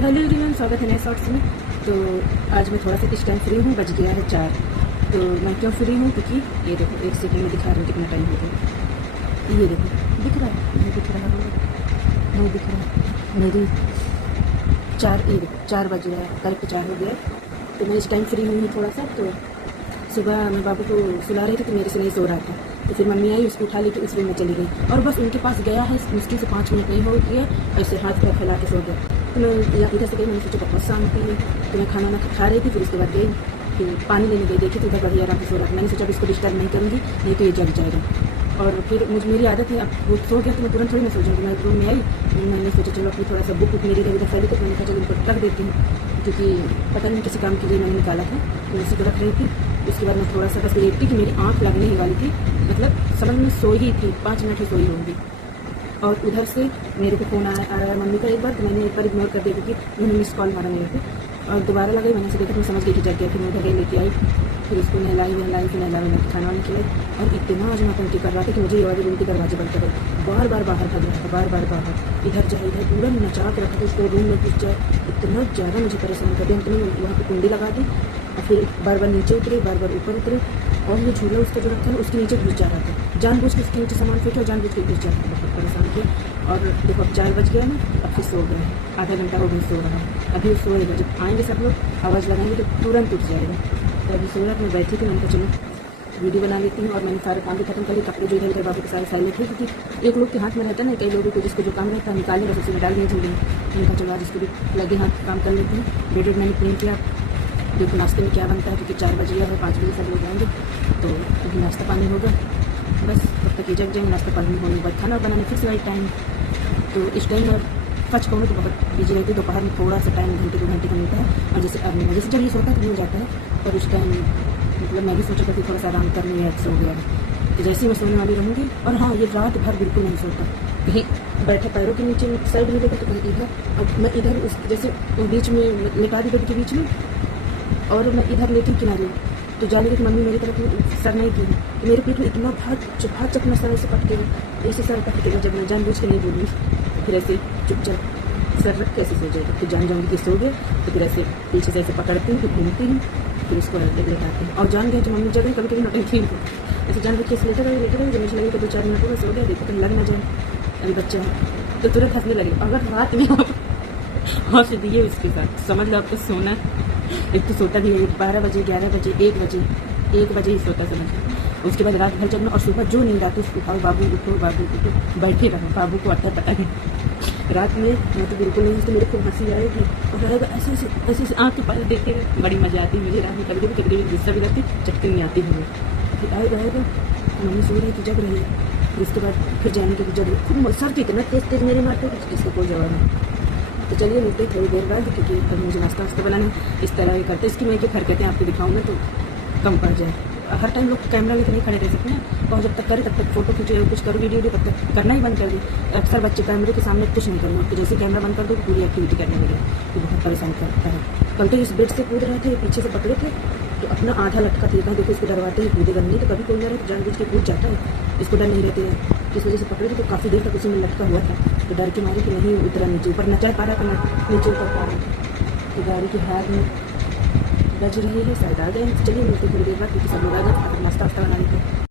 तो hello everyone, स्वागत है नए शॉर्ट्स में। तो आज मैं थोड़ा सा इस टाइम फ्री हूँ, बज गया है 4। तो मैं क्यों फ्री हूँ, क्योंकि ये देखो एक सेकंड में दिखा रहा हूँ कितना टाइम हो गया। ये देखो दिख रहा है, नहीं दिख रहा है, नहीं दिख रहा मेरी 4, ये देखो 4 बज रहा है, करेक्ट 4 हो गया। तो मैं इस टाइम फ्री हुई हूँ थोड़ा सा। तो सुबह मैं बाबू को सुला रही थी तो मेरे से नहीं सो रहा था, तो फिर मम्मी आई, उसको उठा ली तो उस रूम में चली गई और बस उनके पास गया है, मुश्किल से 5 मिनट नहीं हो गया, ऐसे हाथ पैर फैला के सो गया। तो मैं इधर से गई, मैंने सोचा बहुत शांति है, तो मैं खाना खा रही थी। फिर उसके बाद गई, फिर पानी लेने गई, देखी तो उधर बढ़िया आराम से सो रहा। मैंने सोचा इसको डिस्टर्ब नहीं करूँगी, नहीं तो ये जग जाएगा। और फिर मेरी आदत है, अब वो सो गया तो मैं तुरंत थोड़ी ना सो जाऊँगी। मैं रूम में आई, मैंने सोचा चलो अपनी थोड़ा सा बुक मेरी इधर फैली, तो मैंने कहा चलो इनको रख देती हूँ, क्योंकि पता नहीं किसी काम के लिए मैंने निकाला था, तो उसी को रख रही थी। उसके बाद मैं थोड़ा सा बस लेटती कि मेरी आँख लगने ही वाली थी, मतलब समझ में सो ही थी, 5 मिनट ही सोई होंगी। और उधर से मेरे को फ़ोन आ रहा है मम्मी का एक बार, तो मैंने एक बार इग्नोर कर दिया क्योंकि उन्होंने मिस कॉल मारा मेरे को। और दोबारा लगा, मैंने से देखा तो मैं समझ गई कि जग गया। फिर मैं उधर गई, लेके आई, फिर उसको नहलाई, फिर नहला मैंने खाना वाना खिलाई। और इतना आज नौटंकी कर रहा था कि मुझे ये वाले रूम के दरवाजे बंद करो, बार बार बाहर भाग रहा था, बार बार बाहर, इधर जाए इधर, पूरा नचा के रखा था उसको, रूम में घुस जाए। इतना ज़्यादा मुझे परेशान कर दिया। तो मैंने वहाँ पर कुंडी लगा दी और फिर बार बार नीचे उतरे, बार बार ऊपर उतरे, और ये झूला उसका जो रखा है उसके नीचे घुस जा रहा था, जानबूझ के उसके नीचे सामान फेंका, जानबूझ के घुस जा रहा था। बहुत परेशान किया। और देखो अब 4 बज गया ना, अब फिर सो गए, आधा घंटा हो गया सो रहा। अभी सोएगा, जब आएंगे सब लोग आवाज़ लगाएंगे तो तुरंत उठ जाएगा। तो अभी सो रहा, मैं बैठी थी, मैंने कहा चलो वीडियो बना लेती हूँ। और मैंने सारे काम भी खत्म कर लिए, कपड़े जो इधर बाबू के सारे साइलेंट थे, क्योंकि एक लोग के हाथ में रहता है ना, कई लोगों को जिसको जो काम रहता है निकालने का, सबसे डाल दिया झूले में। मैंने कहा चलो आज इसको भी लगे हाथ काम कर लेती हूँ। बेड मैंने क्लीन किया। देखो नाश्ते में क्या बनता है, क्योंकि 4 बज गया है, 5 बजे सब लोग आएंगे, तो अभी नाश्ता पानी होगा। बस तब तक ये जग जाएंगे, नाश्ता पानी होने के बाद खाना बनाने फिक्स राइट टाइम। तो इस टाइम मैं सच कहूँ तो बहुत बिजी रहती है। दोपहर में थोड़ा सा टाइम, घंटे 2 घंटे का मिलता है। और जैसे जब ये सोता है तो मिल जाता है, और उस टाइम मतलब मैं भी सोचा था कि थोड़ा सा आराम कर लूँ, ऐसे हो गया। तो जैसे ही मैं सोने वाली रहूँगी, और हाँ ये रात भर बिल्कुल नहीं सोता, कहीं बैठा पैरों के नीचे साइड में देखा तो कहीं इधर, अब मैं इधर उस जैसे बीच में लिटा दी बेड के बीच में, और मैं इधर लेटी किनारे, तो जाने की मम्मी मेरी तरफ सर नहीं की, तो मेरे पेट में इतना भाग चकना सर ऐसे पटकेगा, ऐसे सर पटकेगा, जब मैं जानबूझ के नहीं बोलूँ, तो फिर ऐसे चुपचाप सर रख के ऐसे सो जाएगा। फिर जान जाऊँगी कि सो गया, तो फिर ऐसे पीछे से ऐसे पकड़ती हूँ, फिर घूमती हूँ, फिर उसको लेटाती हूँ। और जान गया जो मम्मी जगह कभी कभी नौटंकी ऐसे जानबूझ के लेटे रहे, जब मुझे लगे कि 2-4 मिनट होगा सो गया, देखो कहीं लग ना जाए, अभी बच्चा है तो तुरंत हंसने लगे। अगर रात में आप हंस दिए उसके साथ, समझ लो आपको सोना, एक तो सोता भी है 12 बजे, 11 बजे, 1 बजे ही सोता, समझ। उसके बाद रात भर जगना, और सुबह जो नींद आती है उसको उठाओ, बाबू उठो, बाबू उठो, बैठे रहो, बाबू को अट्टा पता है। रात में मैं तो बिल्कुल नहीं, तो मेरे को हंसी आएगी और रहेगा ऐसे आँख के पास देखते रहे, बड़ी मजा आती है मुझे रात में। कभी गुस्सा भी रहती, चटके नहीं आती है। फिर आए रहेगा, मम्मी सो रही थी, जग रही है, फिर उसके बाद फिर जाएंगे कि जग खुद सर तो इतना तेज मेरे मारते जिसको कोई जवाब नहीं। तो चलिए मिलते थोड़ी देर बाद, क्योंकि अब मुझे नाश्ता बनाना इस तरह करते, इसकी मैं क्या हरकतें आपको दिखाऊंगा तो कम पड़ जाए। हर टाइम लोग कैमरा लेकर नहीं खड़े रह सकते हैं, और जब तक करे तब तक फोटो खींचे, कुछ करो वीडियो तब तक करना ही बंद कर दे। अक्सर बच्चे कैमरे के सामने कुछ नहीं करना, तो जैसे कैमरा बंद कर दो पूरी एक्टिविटी करने लगे, तो बहुत परेशान करता है। कल तो इस बेड से कूद रहे थे, पीछे से पकड़े थे, तो अपना आधा लटका था, देखो इसको डरवाते ही कूदेगा नहीं, तो कभी कोई ना रहे तो जानबूझ के कूद जाता है, इसको डर नहीं रहती है। इस वजह से पकड़े थे, तो काफ़ी देर तक उसी में लटका हुआ था, तो डर के मारे कि नहीं उतरा नीचे, ऊपर नचा पा रहा था, नीचे उतर पा रहा। तो गाड़ी की हाथ में बज रही है, शायद आ गए। चलिए मिलते थोड़ी देर बाद, क्योंकि सब लोग आ गए, नाश्ता वास्ता बना लेते हैं।